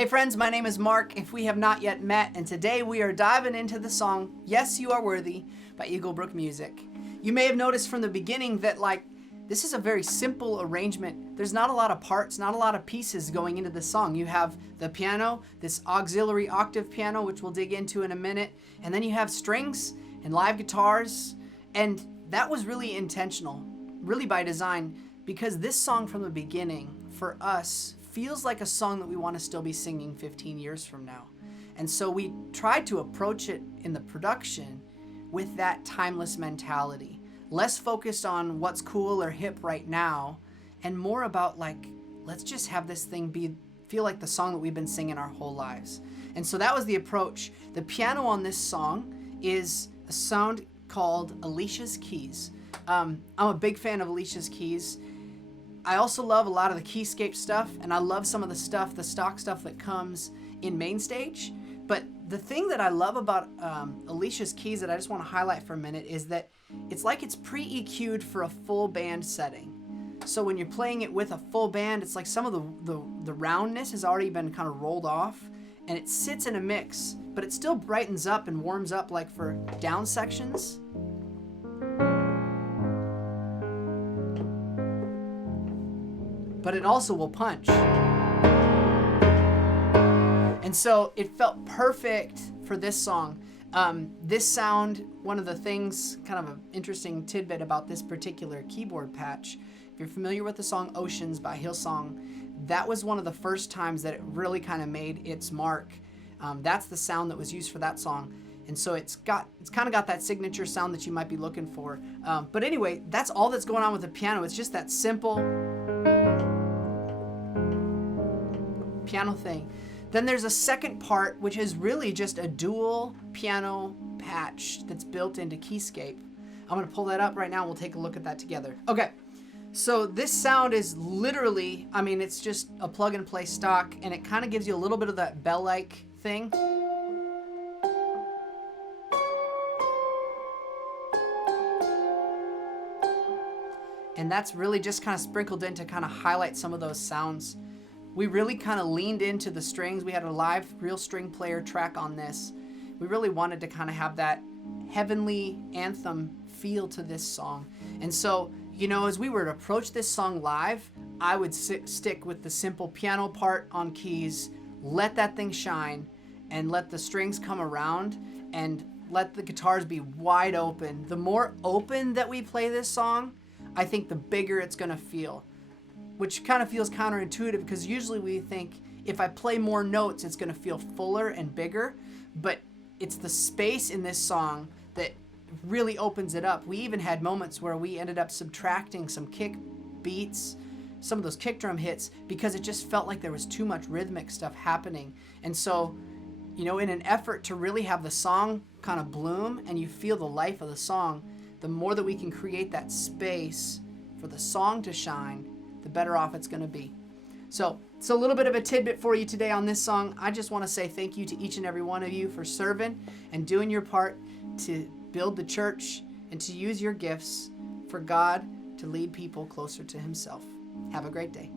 Hey friends, my name is Mark, if we have not yet met, and today we are diving into the song, Yes You Are Worthy by Eagle Brook Music. You may have noticed from the beginning that this is a very simple arrangement. There's not a lot of parts, not a lot of pieces going into the song. You have the piano, this auxiliary octave piano, which we'll dig into in a minute, and then you have strings and live guitars, and that was really intentional, really by design, because this song from the beginning, for us, feels like a song that we want to still be singing 15 years from now. And so we tried to approach it in the production with that timeless mentality, less focused on what's cool or hip right now, and more about let's just have this thing feel like the song that we've been singing our whole lives. And so that was the approach. The piano on this song is a sound called Alicia's keys. I'm a big fan of Alicia's keys. I also love a lot of the keyscape stuff, and I love some of the stock stuff that comes in main stage. But the thing that I love about Alicia's keys that I just want to highlight for a minute is that it's like it's pre-EQ'd for a full band setting. So when you're playing it with a full band, it's like some of the roundness has already been kind of rolled off, and it sits in a mix, but it still brightens up and warms up like for down sections. But it also will punch. And so it felt perfect for this song. This sound, one of the things, kind of an interesting tidbit about this particular keyboard patch, if you're familiar with the song Oceans by Hillsong, that was one of the first times that it really kind of made its mark. That's the sound that was used for that song. And so it's kind of got that signature sound that you might be looking for. But anyway, that's all that's going on with the piano. It's just that simple piano thing. Then there's a second part, which is really just a dual piano patch that's built into Keyscape. I'm going to pull that up right now and we'll take a look at that together. Okay, so this sound is literally, it's just a plug and play stock, and it kind of gives you a little bit of that bell-like thing. And that's really just kind of sprinkled in to kind of highlight some of those sounds. We really kind of leaned into the strings. We had a live real string player track on this. We really wanted to kind of have that heavenly anthem feel to this song. And so, as we were to approach this song live, I would stick with the simple piano part on keys, let that thing shine, and let the strings come around, and let the guitars be wide open. The more open that we play this song, I think the bigger it's going to feel. Which kind of feels counterintuitive, because usually we think if I play more notes, it's going to feel fuller and bigger. But it's the space in this song that really opens it up. We even had moments where we ended up subtracting some kick beats, some of those kick drum hits, because it just felt like there was too much rhythmic stuff happening. And so, in an effort to really have the song kind of bloom and you feel the life of the song, the more that we can create that space for the song to shine, the better off it's going to be. So it's a little bit of a tidbit for you today on this song. I just want to say thank you to each and every one of you for serving and doing your part to build the church and to use your gifts for God to lead people closer to Himself. Have a great day.